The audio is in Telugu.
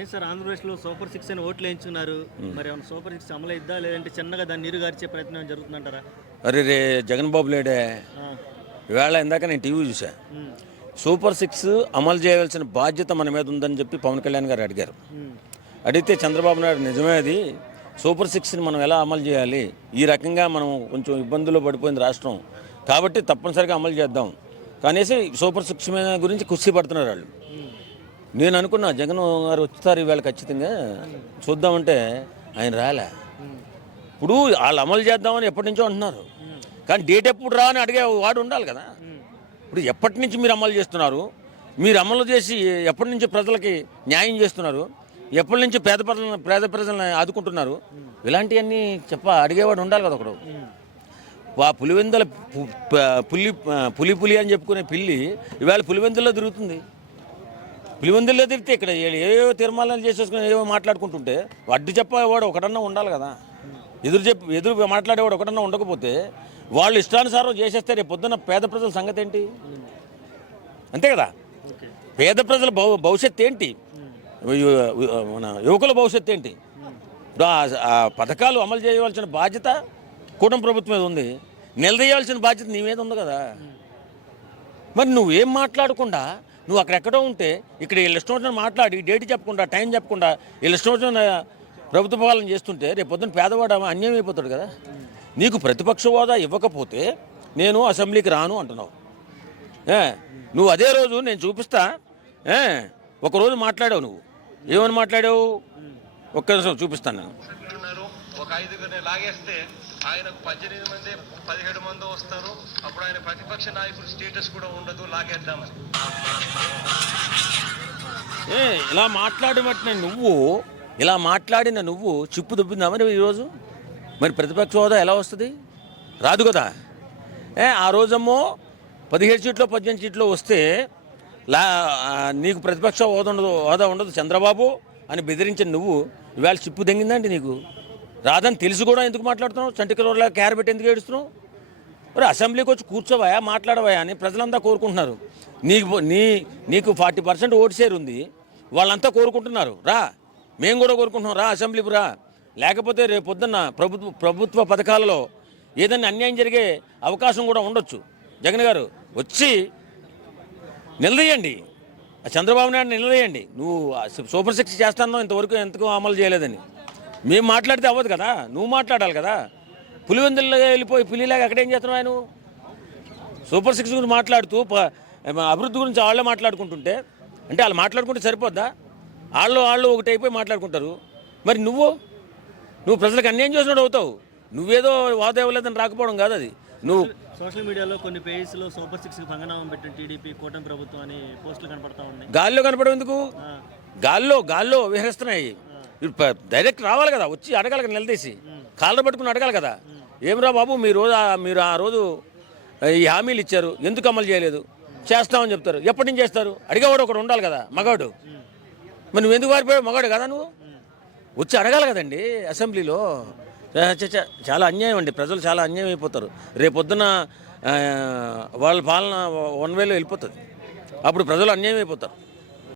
ఏం సార్ ఆంధ్రప్రదేశ్లో సూపర్ 6 అని ఓట్లు వేయించుకున్నారు. మరి ఏమైనా సూపర్ 6 అమలు ఇద్దా లేదంటే చిన్నగా దాన్ని నీరుగార్చే ప్రయత్నం జరుగుతుందంటారా? అరే రే జగన్ బాబు లేడే ఆ, ఇవాళ ఇందాక నేను టీవీ చూసా. ఉమ్, సూపర్ 6 అమలు చేయవలసిన బాధ్యత మన మీద ఉందని చెప్పి పవన్ కళ్యాణ్ గారు అడిగారు. ఉమ్, అడిగితే చంద్రబాబు నాయుడు నిజమే అది, సూపర్ 6ని మనం ఎలా అమలు చేయాలి, ఈ రకంగా మనం కొంచెం ఇబ్బందుల్లో పడిపోయింది రాష్ట్రం, కాబట్టి తప్పనిసరిగా అమలు చేద్దాం కనేసి సూపర్ 6 మీద గురించి కుస్తీ పడుతున్నారు వాళ్ళు. ఉమ్, నేను అనుకున్నా జగన్ గారు వచ్చారు ఈవేళ ఖచ్చితంగా చూద్దామంటే ఆయన రాలే. ఉమ్, ఇప్పుడు వాళ్ళు అమలు చేద్దామని ఎప్పటి నుంచో అంటున్నారు, కానీ డేట్ ఎప్పుడు రా అని అడిగే వాడు ఉండాలి కదా. ఉమ్, ఇప్పుడు ఎప్పటి నుంచి మీరు అమలు చేస్తున్నారు, మీరు అమలు చేసి ఎప్పటి నుంచి ప్రజలకి న్యాయం చేస్తున్నారు, ఎప్పటి నుంచి పేద ప్రజలను ఆదుకుంటున్నారు, ఇలాంటివన్నీ అడిగేవాడు ఉండాలి కదా ఒకడు. ఉమ్, పులివెందుల పులి అని చెప్పుకునే పిల్లి ఇవాళ పులివెందుల్లో తిరుగుతుంది. పులివెందుల్లో తిరిగితే ఇక్కడ ఏవో తీర్మానాలు చేసేసుకుని ఏవో మాట్లాడుకుంటుంటే అడ్డు చెప్పేవాడు ఒకడన్నా ఉండాలి కదా. ఎదురు మాట్లాడేవాడు ఒకడన్నా ఉండకపోతే వాళ్ళు ఇష్టానుసారం చేసేస్తే రేపు పొద్దున్న పేద ప్రజల సంగతి ఏంటి? అంతే కదా. ఓకే, పేద ప్రజల భవిష్యత్తు ఏంటి, మన యువకుల భవిష్యత్తు ఏంటి? ఇప్పుడు ఆ పథకాలు అమలు చేయవలసిన బాధ్యత కూటమి ప్రభుత్వం మీద ఉంది, నిలదీయాల్సిన బాధ్యత నీ మీద ఉంది కదా. మరి నువ్వేం మాట్లాడకుండా నువ్వు అక్కడెక్కడో ఉంటే ఇక్కడ వీళ్ళు ఇష్టం వచ్చిన మాట్లాడి డేట్ చెప్పకుండా టైం చెప్పకుండా వీళ్ళు ఇష్టం వచ్చిన ప్రభుత్వ పాలన చేస్తుంటే రేపు పొద్దున్న పేదవాడు అన్యాయం అయిపోతాడు కదా. నీకు ప్రతిపక్ష హోదా ఇవ్వకపోతే నేను అసెంబ్లీకి రాను అంటున్నావు. నువ్వు అదే రోజు నేను చూపిస్తా, ఒకరోజు మాట్లాడావు. నువ్వు ఏమని మాట్లాడావు ఒక్క నిమిషం చూపిస్తాను నేను. ఒక 5గురిని లాగేస్తే ఆయనకు 18 మంది 17 మంది వస్తారు, అప్పుడు ఆయన ప్రతిపక్ష నాయకుడు స్టేటస్ కూడా ఉండదు, లాగేద్దామని. ఇలా మాట్లాడిన నువ్వు చిప్పు దుబ్బిందామని ఈరోజు మరి ప్రతిపక్ష హోదా ఎలా వస్తుంది? రాదు కదా. ఆ రోజమ్మో 17 సీట్లు 18 సీట్లు వస్తే నీకు ప్రతిపక్ష హోదా ఉండదు చంద్రబాబు అని బెదిరించిన నువ్వు ఇవాళ చిప్పు దెంగిందండి. నీకు రాదని తెలిసి కూడా ఎందుకు మాట్లాడుతున్నావు? చంటికరోలా క్యార్ పెట్టి ఎందుకు ఏడుస్తున్నావు? మరి అసెంబ్లీకి వచ్చి కూర్చోవయా, మాట్లాడవయా అని ప్రజలంతా కోరుకుంటున్నారు. నీకు 40% ఓటు షేర్ ఉంది, వాళ్ళంతా కోరుకుంటున్నారు. రా, మేము కూడా కోరుకుంటున్నాం, రా అసెంబ్లీకి రా. లేకపోతే రేపు పొద్దున్న ప్రభుత్వ పథకాలలో ఏదైనా అన్యాయం జరిగే అవకాశం కూడా ఉండొచ్చు. జగన్ గారు వచ్చి నిలదీయండి, చంద్రబాబు నాయుడు నిలదీయండి. నువ్వు సూపర్ 6 చేస్తానో ఇంతవరకు ఎంతకు అమలు చేయలేదని మేము మాట్లాడితే అవ్వదు కదా, నువ్వు మాట్లాడాలి కదా. పులివెందుల్లో వెళ్ళిపోయి పులిలాగా అక్కడేం చేస్తున్నావు ఆయన? సూపర్ 6 గురించి మాట్లాడుతూ అభివృద్ధి గురించి వాళ్ళే మాట్లాడుకుంటుంటే అంటే వాళ్ళు మాట్లాడుకుంటే సరిపోద్దా? వాళ్ళు ఒకటి అయిపోయి మాట్లాడుకుంటారు. మరి నువ్వు ప్రజలకు అన్యాయం చేసినట్టు అవుతావు. నువ్వేదో వాద ఇవ్వలేదని రాకపోవడం కాదు అది. నువ్వు సోషల్ మీడియాలో కొన్ని పేజెస్లో సూపర్ 6కి భంగనామం పెట్టిన టీడీపీ కూటమి ప్రభుత్వం అని పోస్టులు కనపడతా ఉన్నాయి. గాల్లో కనపడవు ఎందుకు? గాల్లో విహరిస్తున్నాయి. డైరెక్ట్ రావాలి కదా, వచ్చి అడగాలి కదా, నిలదీసి కాళ్ళ పట్టుకుని అడగాలి కదా. ఏమిరా బాబు మీరు ఆ రోజు ఈ హామీలు ఇచ్చారు, ఎందుకు అమలు చేయలేదు? చేస్తామని చెప్తారు, ఎప్పటి నుంచి చేస్తారు? అడిగేవాడు ఒకడు ఉండాలి కదా, మగాడు. మరి నువ్వు ఎందుకు వారిపోయావు? మగాడు కదా నువ్వు. వచ్చి అడగాలి కదండి అసెంబ్లీలో. చాలా అన్యాయం అండి, ప్రజలు చాలా అన్యాయం అయిపోతారు. రేపొద్దున వాళ్ళ పాలన 1 వేలో వెళ్ళిపోతుంది, అప్పుడు ప్రజలు అన్యాయం అయిపోతారు.